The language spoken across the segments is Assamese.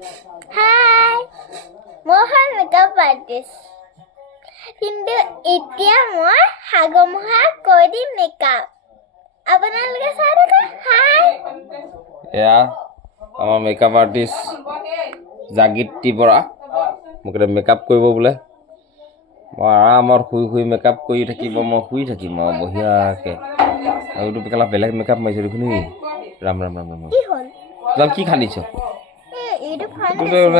হাই মই মেকআপ আৰ্টিষ্ট কিন্তু এতিয়া মই হাগমহা কৰি দিম মেকআপ আপোনালোকে চাই থাকক হাই এয়া আমাৰ মেকআপ আৰ্টিষ্ট জাগিত্ৰী বৰা মোক এটা মেকআপ কৰিব বোলে মই আৰামত শুই মেকআপ কৰি থাকিব মই শুই থাকিম আৰু বঢ়িয়াকৈ আৰু এইটো কেলা বেলেগ মেকআপ মাৰিছে দেখোন নেকি ৰাম ৰাম ৰাম ৰাম কি হ'ল তই কি খান্দিছ এইটো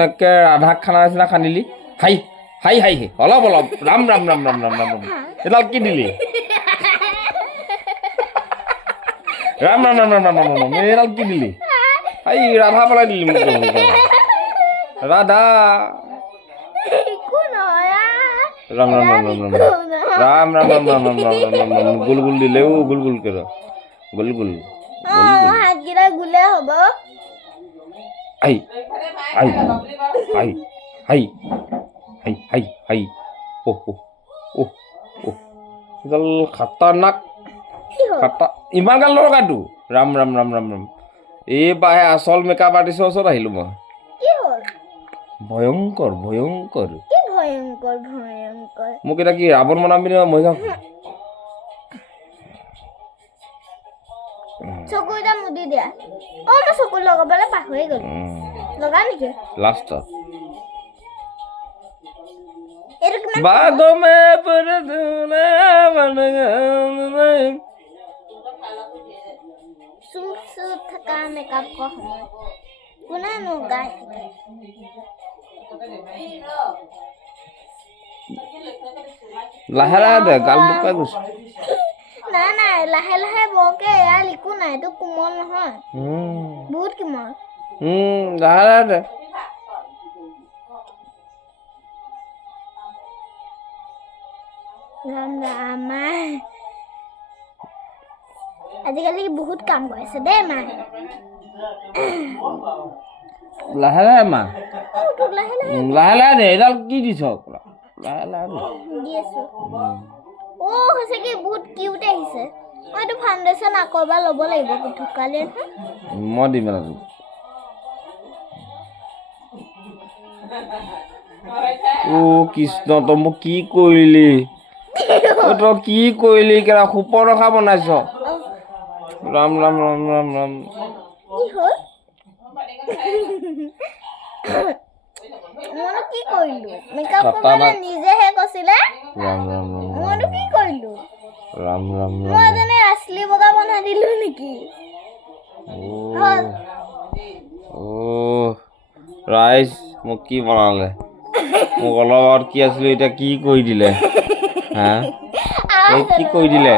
একে ৰাধাক খানা নিচিনা খান্দিলি হাই হাই হাই অলপ অলপ ৰাম ৰাম ৰাম ৰাম ৰাম ৰাম ৰাম এডাল কি দিলি ৰাম ৰাম ৰাম ৰাম ৰাম ৰাম ৰাম এডাল কি দিলি হাই ৰাধা পেলাই দিলি মোক ৰাধা ৰাম ৰাম ৰাম ৰাম ৰাম ৰাম ৰাম ৰাম ৰাম ৰাম ৰাম ৰাম ৰাম গুল গুল দিলে ও গুল গুল কৰ গুল গুল হাতকেইটা গুলে হ'ব হাই হাই হাই হাই হাই হাই হাই ও ও ও ও এডাল খাতাৰনাক খাতা ইমান গাল নলগাটো ৰাম ৰাম ৰাম ৰাম ৰাম এইবাৰহে আচল মেকআপ আৰ্টিষ্টৰ ওচৰত আহিলোঁ মই ভয়ংকৰ ভয়ংকৰ ভয়ংকৰ ভয়ংকৰ মোক এতিয়া কি ৰাৱণ বনাবি নে মই যাম চকু এটা মুদি দিয়া মই চকু লগাবলৈ পাহৰি গ'লো লগা নেকি লাষ্টত এইটো কিমান বাগমে পৰদুনা বনগাই চুপ চুপ থকা মেকআপ কৰা সময় কোনেনো গায় লাহে লাহে দে গাল দুপাই গৈছে নাই নাই লাহে লাহে বৰকে এয়া লিখো নাই এইটো কোমল নহয় বহুত কোমল লাহে লাহে দে ৰাম ৰাম মাই আজিকালি বহুত কাম কৰিছে দেই মাই লাহে লাহে মা লাহে লাহে লাহে লাহে দে এডাল কি দিছ লাহে লাহে দে দি আছো হৈছে কি বহুত কিউট আহিছে মই এইটো ফাউণ্ডেশ্যন আকৌ এবাৰ ল'ব লাগিব ঢুকালে মই দিম তোক কৃষ্ণ তই মোক কি কৰিলি তই কি কৰিলি কেৰা সোপৰ ৰখা বনাইছ ৰাম ৰাম ৰাম ৰাম ৰাম কি হ'ল মইনো কি কৰিলো মেকআপ কৰিবলৈ নিজেহে কৈছিলে ৰাম ৰাম ৰাম মইনো কি কৰিলো ৰাম ৰাম মই যেনে আছলি বগা বনাই দিলো নেকি ৰাইজ মোক কি বনালে মোক অলপ আগত কি আছিলো এতিয়া কি কৰি দিলে হা এই কি কৰি দিলে